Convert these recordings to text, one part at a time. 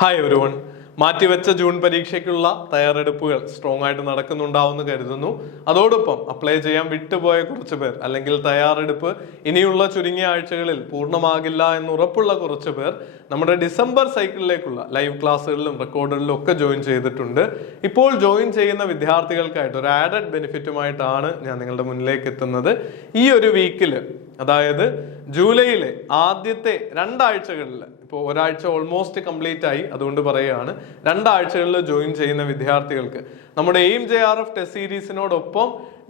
Hi everyone. മാറ്റിവെച്ച June പരീക്ഷയ്ക്കുള്ള തയ്യാറെടുപ്പുകൾ strong ആയിട്ട് നടക്കുന്നുണ്ടാവുമെന്ന് കരുതുന്നു. അതോടൊപ്പം അപ്ലൈ ചെയ്യാൻ വിട്ടുപോയ കുറച്ച് പേർ അല്ലെങ്കിൽ തയ്യാറെടുപ്പ് ഇനിയുള്ള ചുരുങ്ങിയ ആഴ്ചകളിൽ പൂർണ്ണമാകില്ല എന്ന് ഉറപ്പുള്ള കുറച്ച് പേർ നമ്മുടെ ഡിസംബർ സൈക്കിളിലേക്കുള്ള ലൈവ് ക്ലാസ്സുകളിലും റെക്കോർഡുകളിലും ഒക്കെ ജോയിൻ ചെയ്തിട്ടുണ്ട്. ഇപ്പോൾ ജോയിൻ ചെയ്യുന്ന വിദ്യാർത്ഥികൾക്കായിട്ട് ഒരു ആഡഡ് ബെനിഫിറ്റുമായിട്ടാണ് ഞാൻ നിങ്ങളുടെ മുന്നിലേക്ക് എത്തുന്നത്. ഈ ഒരു വീക്കിൽ, അതായത് ജൂലൈയിലെ ആദ്യത്തെ 2 ആഴ്ചകളിൽ, ഇപ്പോൾ ഒരാഴ്ച ഓൾമോസ്റ്റ് കംപ്ലീറ്റ് ആയി, അതുകൊണ്ട് പറയുകയാണ്, 2 ആഴ്ചകളിൽ ജോയിൻ ചെയ്യുന്ന വിദ്യാർത്ഥികൾക്ക് നമ്മുടെ AIMJRF ടെസ്റ്റ് സീരീസിനോടൊപ്പം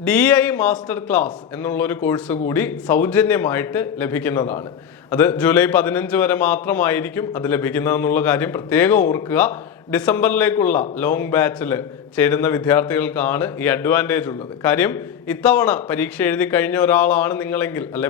DI മാസ്റ്റർ ക്ലാസ് എന്നുള്ള ഒരു കോഴ്സ് കൂടി സൗജന്യമായിട്ട് ലഭിക്കുന്നതാണ്. അത് ജൂലൈ 15 വരെ മാത്രമായിരിക്കും അത് ലഭിക്കുന്നതെന്നുള്ള കാര്യം പ്രത്യേകം ഓർക്കുക. ഡിസംബറിലേക്കുള്ള ലോങ് ബാച്ചിൽ ചേരുന്ന വിദ്യാർത്ഥികൾക്കാണ് ഈ അഡ്വാൻറ്റേജ് ഉള്ളത്. കാര്യം ഇത്തവണ പരീക്ഷ എഴുതി കഴിഞ്ഞ ഒരാളാണ് നിങ്ങളെങ്കിൽ, അല്ലെ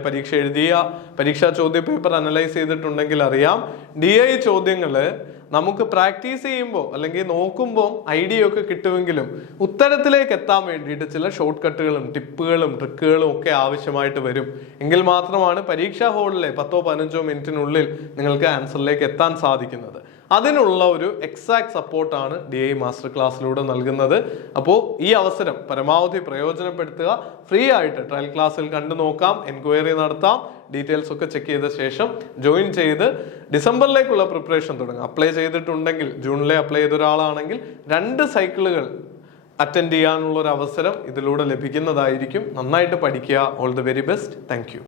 പരീക്ഷാ ചോദ്യ പേപ്പർ അനലൈസ് ചെയ്തിട്ടുണ്ടെങ്കിൽ അറിയാം, DI ചോദ്യങ്ങള് നമുക്ക് പ്രാക്ടീസ് ചെയ്യുമ്പോൾ അല്ലെങ്കിൽ നോക്കുമ്പോൾ ഐഡിയ ഒക്കെ കിട്ടുമെങ്കിലും ഉത്തരത്തിലേക്ക് എത്താൻ വേണ്ടിയിട്ട് ചില ഷോർട്ട് കട്ടുകളും ടിപ്പുകളും ട്രിക്കുകളും ഒക്കെ ആവശ്യമായിട്ട് വരും. എങ്കിൽ മാത്രമാണ് പരീക്ഷാ ഹാളിലെ 10-15 മിനിറ്റിനുള്ളിൽ നിങ്ങൾക്ക് ആൻസറിലേക്ക് എത്താൻ സാധിക്കുന്നത്. അതിനുള്ള ഒരു എക്സാക്ട് സപ്പോർട്ടാണ് DI മാസ്റ്റർ ക്ലാസ്സിലൂടെ നൽകുന്നത്. അപ്പോൾ ഈ അവസരം പരമാവധി പ്രയോജനപ്പെടുത്തുക. ഫ്രീ ആയിട്ട് ട്രയൽ ക്ലാസ്സിൽ കണ്ടു നോക്കാം, എൻക്വയറി നടത്താം, ഡീറ്റെയിൽസ് ഒക്കെ ചെക്ക് ചെയ്ത ശേഷം ജോയിൻ ചെയ്ത് ഡിസംബറിലേക്കുള്ള പ്രിപ്പറേഷൻ തുടങ്ങുക. അപ്ലൈ ചെയ്തിട്ടുണ്ടെങ്കിൽ, ജൂണിലെ അപ്ലൈ ചെയ്ത ഒരാളാണെങ്കിൽ 2 സൈക്കിളുകൾ അറ്റൻഡ് ചെയ്യാനുള്ള ഒരു അവസരം ഇതിലൂടെ ലഭിക്കുന്നതായിരിക്കും. നന്നായിട്ട് പഠിക്കുക. All the very best. Thank you.